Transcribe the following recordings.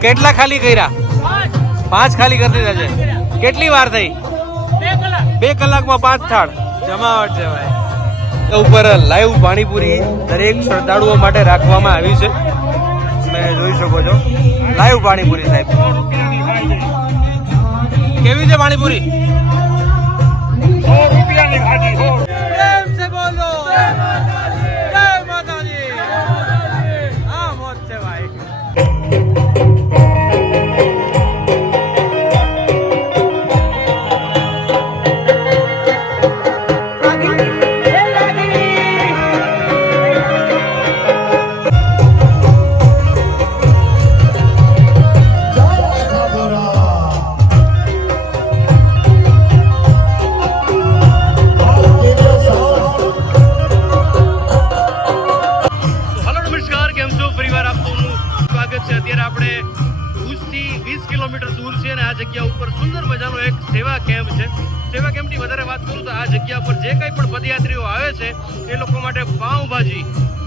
કેટલા ખાલી કર્યા? પાંચ ખાલી કરી દીધા છે. કેટલી વાર થઈ? બે કલાકમાં પાંચ થાળ. જમાવટ છે ભાઈ. ઉપર લાઈવ પાણીપુરી દરેક શ્રદ્ધાળુઓ માટે રાખવામાં આવી છે. તમે જોઈ શકો છો. લાઈવ પાણીપુરી સાહેબ. કેવી છે પાણીપુરી? રૂપિયાની સે બોલો. વીસ કિલોમીટર દૂર છે અને આ જગ્યા ઉપર સુંદર મજાનો એક સેવા કેમ્પ છે. સેવા કેમ્પની વધારે વાત કરું તો આ જગ્યા પર જે કંઈ પણ પદયાત્રીઓ આવે છે, એ લોકો માટે પાઉંભાજી,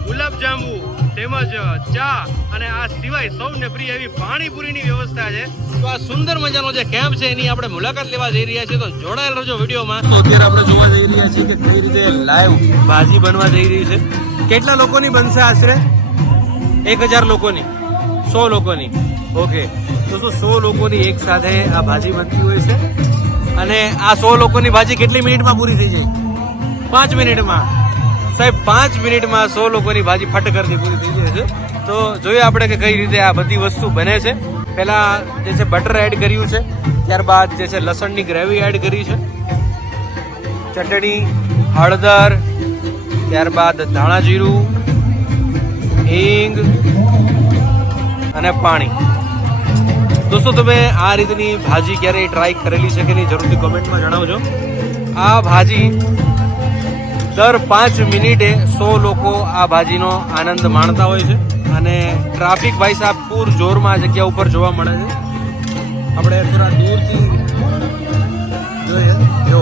ગુલાબજાંબુ તેમજ ચા અને આ સિવાય સૌને પ્રિય એવી પાણીપુરીની વ્યવસ્થા છે. તો આ સુંદર મજાનો જે કેમ્પ છે, એની આપણે મુલાકાત લેવા જઈ રહ્યા છીએ. તો જોડાયેલ રહેજો વિડીયોમાં. તો અત્યારે આપણે જોવા જઈ રહ્યા છીએ કે કઈ રીતે લાઈવ ભાજી બનવા જઈ રહી છે. કેટલા લોકોની બનશે આશરે? એક હજાર લોકોની. સો લોકોની. ઓકે. તો શું સો લોકોની એક સાથે આ ભાજી બનતી હોય છે. અને આ સો લોકોની ભાજી કેટલી મિનિટમાં પૂરી થઈ જાય? પાંચ મિનિટમાં. સાહેબ, પાંચ મિનિટમાં સો લોકોની ભાજી ફટકરથી પૂરી થઈ જાય છે. તો જોઈએ આપણે કે કઈ રીતે આ બધી વસ્તુ બને છે. પહેલાં જે છે બટર એડ કર્યું છે. ત્યારબાદ જે છે લસણની ગ્રેવી એડ કરી છે. ચટણી, હળદર, ત્યારબાદ ધાણા જીરું, હિંગ અને પાણી. દોસ્તો, તમે આ રીતની ભાજી ક્યારેય ટ્રાય કરેલી છે કે નહીં, જરૂરથી કોમેન્ટમાં જણાવજો. આ ભાજી દર પાંચ મિનિટે સો લોકો આ ભાજીનો આનંદ માણતા હોય છે અને ટ્રાફિક ભાઈ સાહેબ પૂર જોરમાં આ જગ્યા ઉપર જોવા મળે છે. આપણે થોડા દૂરથી જોઈએ. જો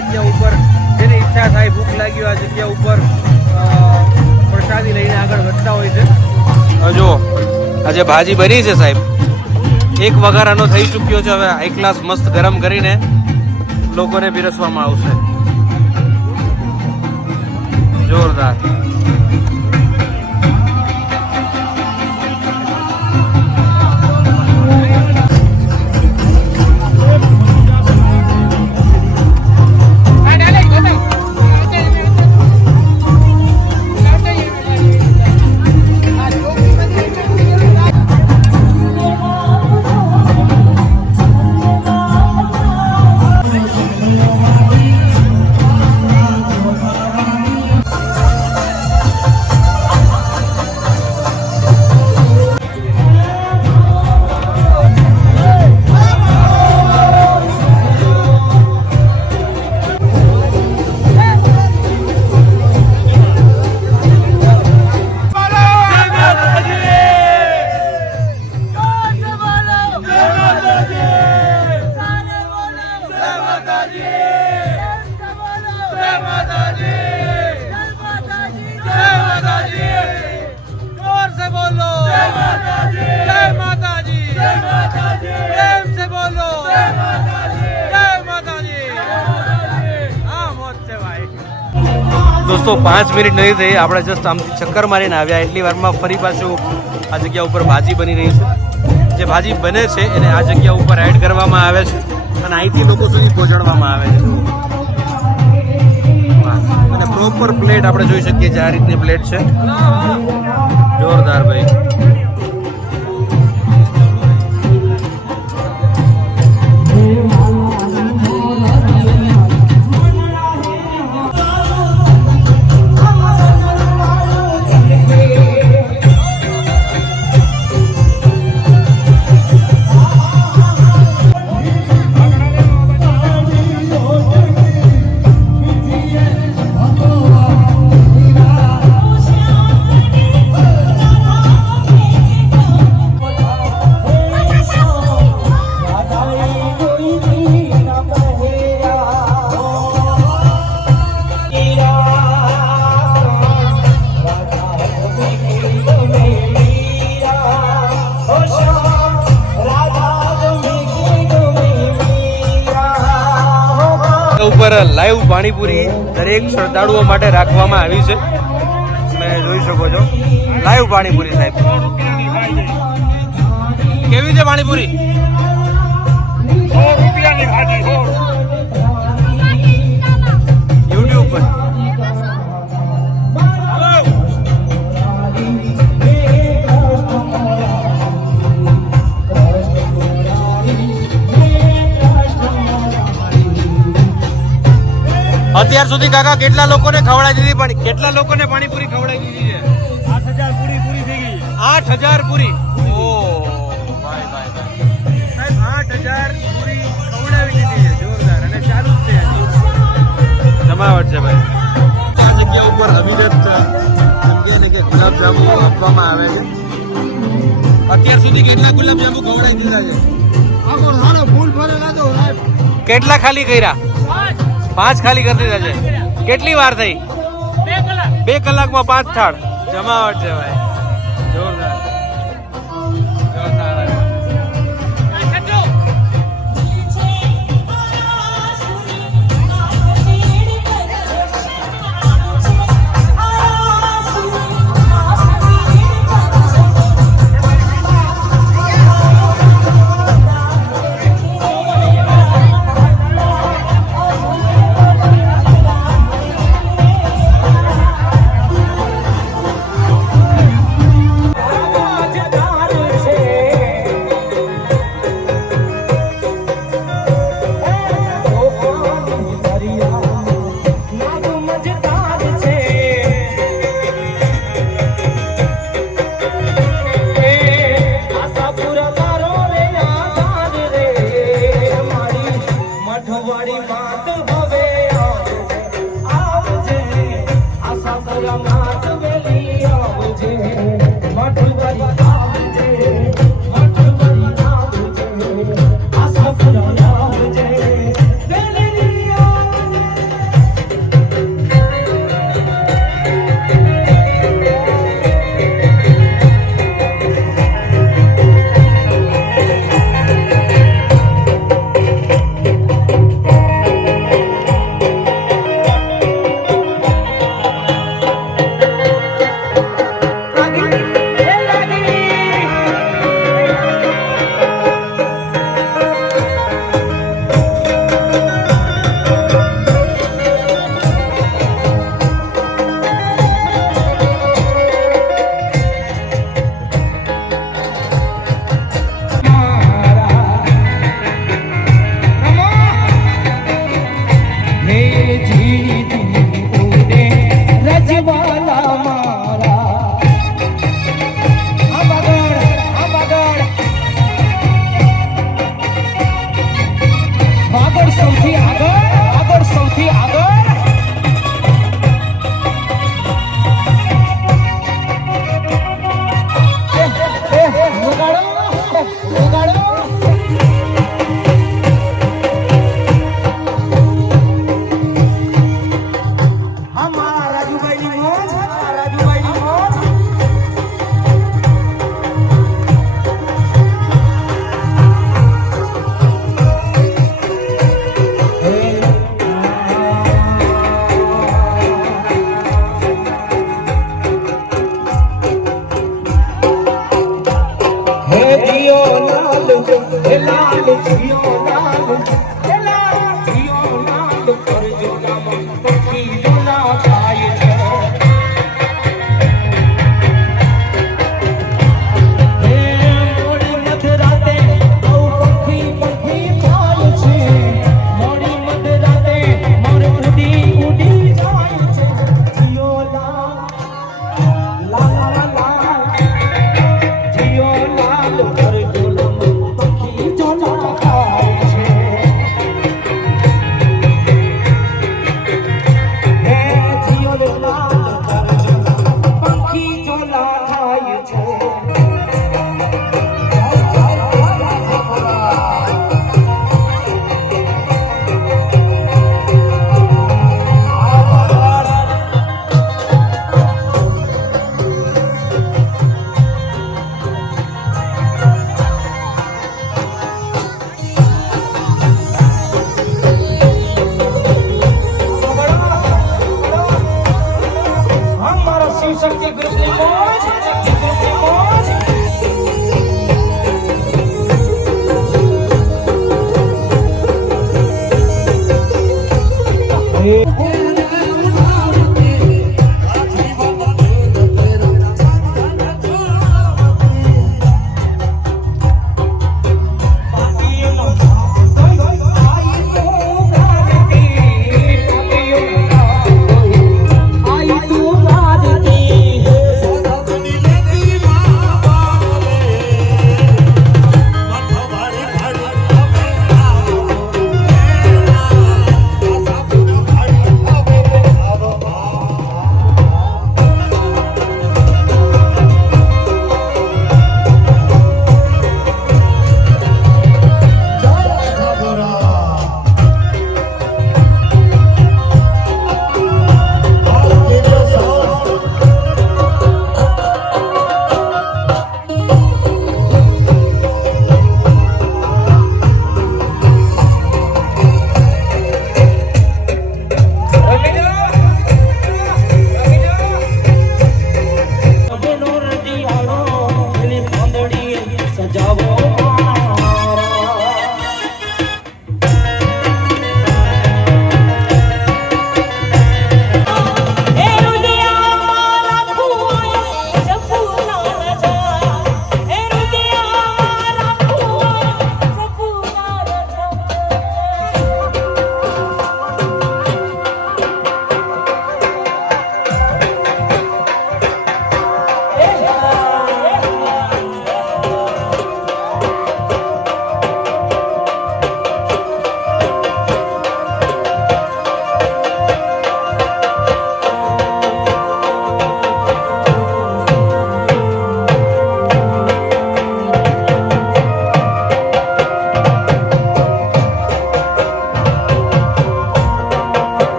જગ્યા ઉપર જેની ઈચ્છા થાય, ભૂખ લાગી આ જગ્યા ઉપર પ્રસાદી લઈને આગળ વધતા હોય છે. જો આજે ભાજી બની છે સાહેબ, એક વઘારાનો થઈ ચૂક્યો છે હવે એક ગ્લાસ મસ્ત ગરમ કરીને લોકોને પીરસવામાં આવશે. જોરદાર. દોસ્તો પાંચ મિનિટ નહીં થઈ, આપણે જસ્ટ આમથી ચક્કર મારીને આવ્યા. એટલી વારમાં ફરી પાછું આ જગ્યા ઉપર ભાજી બની રહી છે. જે ભાજી બને છે, એને આ જગ્યા ઉપર એડ કરવામાં આવે છે અને અહીંથી લોકો સુધી પહોંચાડવામાં આવે છે. અને પ્રોપર પ્લેટ આપણે જોઈ શકીએ છીએ, આ રીતની પ્લેટ છે. જોરદાર ભાઈ. ઉપર લાઈવ પાણીપુરી દરેક શ્રદ્ધાળુઓ માટે રાખવામાં આવી છે. તમે જોઈ શકો છો. લાઈવ પાણીપુરી સાહેબ. કેવી છે પાણીપુરી? યુટ્યુબ પર. અત્યાર સુધી કાકા કેટલા લોકોને ખવડાવી દીધી પણ કેટલા લોકોને પાણીપુરી ખવડાવી દીધી છે? આઠ હજાર પૂરી પૂરી થઈ ગઈ. આઠ હજાર પૂરી? ઓ ભાઈ ભાઈ ભાઈ. સાહેબ આઠ હજાર પૂરી ખવડાવી દીધી છે જોરદાર. અને ચાલુ જ છે. જમાવટ છે ભાઈ. આ જગ્યા ઉપર અવિરત એમ કે ગુલાબજાંબુ આપવામાં આવે છે. અત્યાર સુધી કેટલા ગુલાબજાંબુ ખવડાવી દીધા છે? આખો ફૂલ ભરેલા તો સાહેબ. કેટલા ખાલી કર્યા? પાંચ ખાલી કરી દીધા છે. કેટલી વાર થઈ? બે કલાકમાં પાંચ થાળ. જમાવટ છે ભાઈ. Yeah.